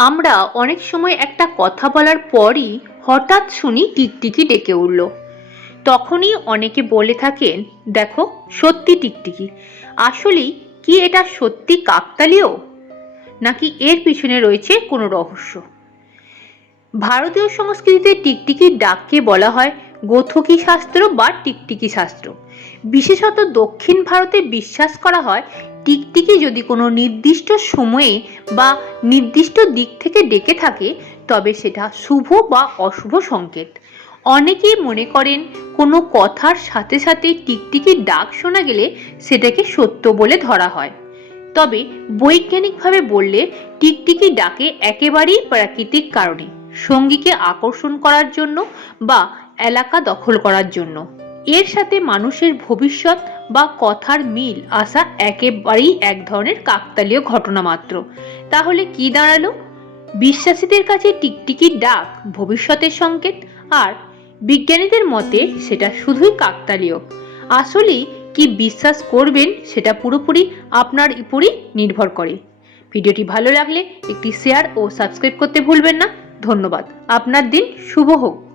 আমরা অনেক সময় একটা কথা বলার পরই হঠাৎ শুনি টিকটিকি ডেকে উঠল। তখনই অনেকে বলে থাকেন, দেখো, সত্যি টিকটিকি। আসলেই কি এটা সত্যি কাকতালীয়? নাকি এর পিছনে রয়েছে কোনো রহস্য? ভারতীয় সংস্কৃতিতে টিকটিকির ডাককে বলা হয় গোথকি শাস্ত্র বা টিকটিকি শাস্ত্র। বিশেষত দক্ষিণ ভারতে বিশ্বাস করা হয় টিকটিকি যদি কোনো নির্দিষ্ট সময়ে বা নির্দিষ্ট দিক থেকে ডেকে থাকে, তবে সেটা শুভ বা অশুভ সংকেত। অনেকেই মনে করেন কোনো কথার সাথে সাথে টিকটিকির ডাক শোনা গেলে সেটাকে সত্য বলে ধরা হয়। তবে বৈজ্ঞানিকভাবে বললে টিকটিকি ডাকে একেবারেই প্রাকৃতিক কারণে, সঙ্গীকে আকর্ষণ করার জন্য বা এলাকা দখল করার জন্য। এর সাথে মানুষের ভবিষ্যৎ বা কথার মিল আসা একেবারেই এক ধরনের কাকতালীয় ঘটনা মাত্র। তাহলে কি দাঁড়াল? বিশ্বাসীদের কাছে টিকটিকির ডাক, ভবিষ্যতের সংকেত, আর বিজ্ঞানীদের মতে সেটা শুধুই কাকতালীয়। আসলেই কি বিশ্বাস করবেন সেটা পুরোপুরি আপনার উপরই নির্ভর করে। ভিডিওটি ভালো লাগলে একটি শেয়ার ও সাবস্ক্রাইব করতে ভুলবেন না। ধন্যবাদ। আপনার দিন শুভ হোক।